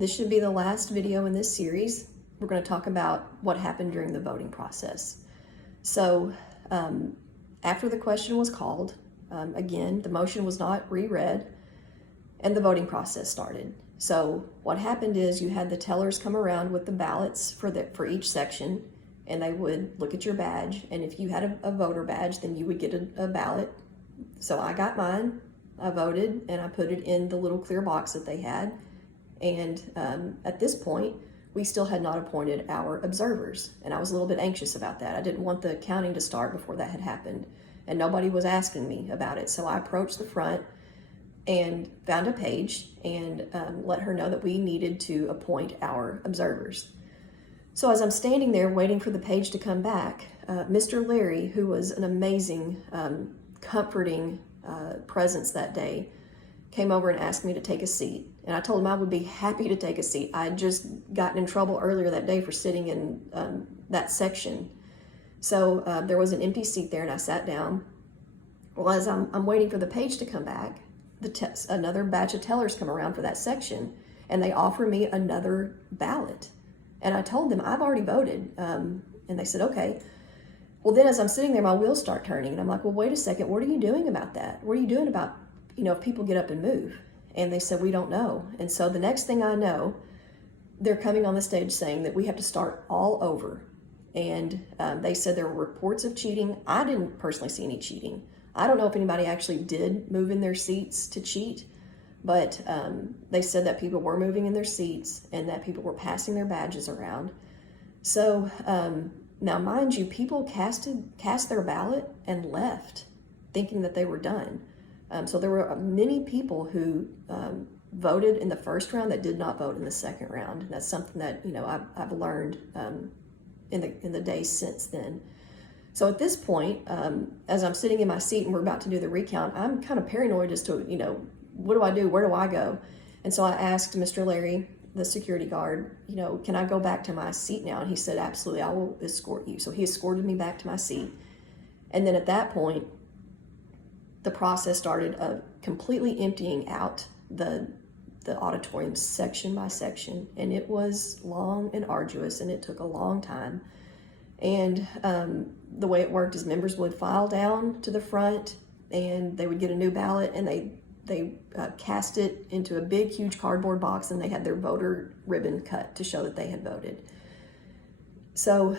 This should be the last video in this series. We're going to talk about what happened during the voting process. So after the question was called, again, the motion was not reread and the voting process started. So what happened is you had the tellers come around with the ballots for each section, and they would look at your badge, and if you had a voter badge, then you would get a ballot. So I got mine, I voted, and I put it in the little clear box that they had. And at this point, we still had not appointed our observers, and I was a little bit anxious about that. I didn't want the counting to start before that had happened, and nobody was asking me about it. So I approached the front and found a page and let her know that we needed to appoint our observers. So as I'm standing there waiting for the page to come back, Mr. Larry, who was an amazing, comforting presence that day, came over and asked me to take a seat. And I told him I would be happy to take a seat. I had just gotten in trouble earlier that day for sitting in that section. So there was an empty seat there and I sat down. Well, as I'm waiting for the page to come back, another batch of tellers come around for that section and they offer me another ballot. And I told them I've already voted. And they said, okay. Well, then as I'm sitting there, my wheels start turning and I'm like, well, wait a second, what are you doing about that? What are you doing about, if people get up and move? And they said, we don't know. And so the next thing I know, they're coming on the stage saying that we have to start all over. And they said there were reports of cheating. I didn't personally see any cheating. I don't know if anybody actually did move in their seats to cheat, but they said that people were moving in their seats and that people were passing their badges around. So now, mind you, people cast their ballot and left thinking that they were done. So there were many people who voted in the first round that did not vote in the second round. And that's something that I've learned in the days since then. So at this point, as I'm sitting in my seat and we're about to do the recount, I'm kind of paranoid as to what do I do? Where do I go? And so I asked Mr. Larry, the security guard, can I go back to my seat now? And he said, absolutely, I will escort you. So he escorted me back to my seat. And then at that point, the process started of completely emptying out the auditorium section by section. And it was long and arduous and it took a long time. And the way it worked is members would file down to the front and they would get a new ballot and they cast it into a big, huge cardboard box and they had their voter ribbon cut to show that they had voted. So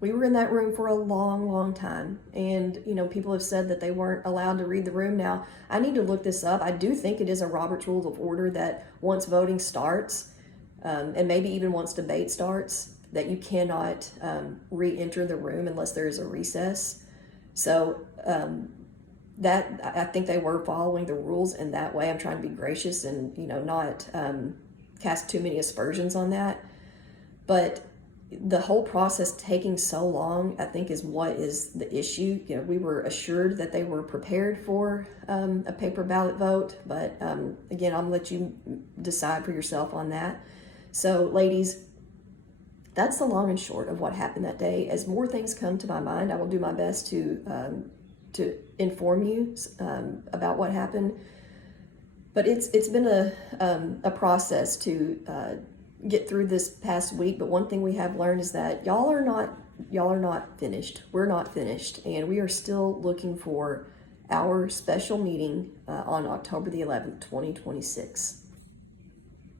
we were in that room for a long, long time. And, people have said that they weren't allowed to read the room. Now, I need to look this up. I do think it is a Robert's Rules of Order that once voting starts, and maybe even once debate starts, that you cannot re-enter the room unless there is a recess. So that I think they were following the rules in that way. I'm trying to be gracious and not cast too many aspersions on that. But the whole process taking so long, I think, is what is the issue. We were assured that they were prepared for a paper ballot vote, but again, I'll let you decide for yourself on that. So, ladies, that's the long and short of what happened that day. As more things come to my mind, I will do my best to inform you about what happened. But it's been a process to get through this past week. But one thing we have learned is that y'all are not finished. We're not finished, and we are still looking for our special meeting on October the 11th, 2026.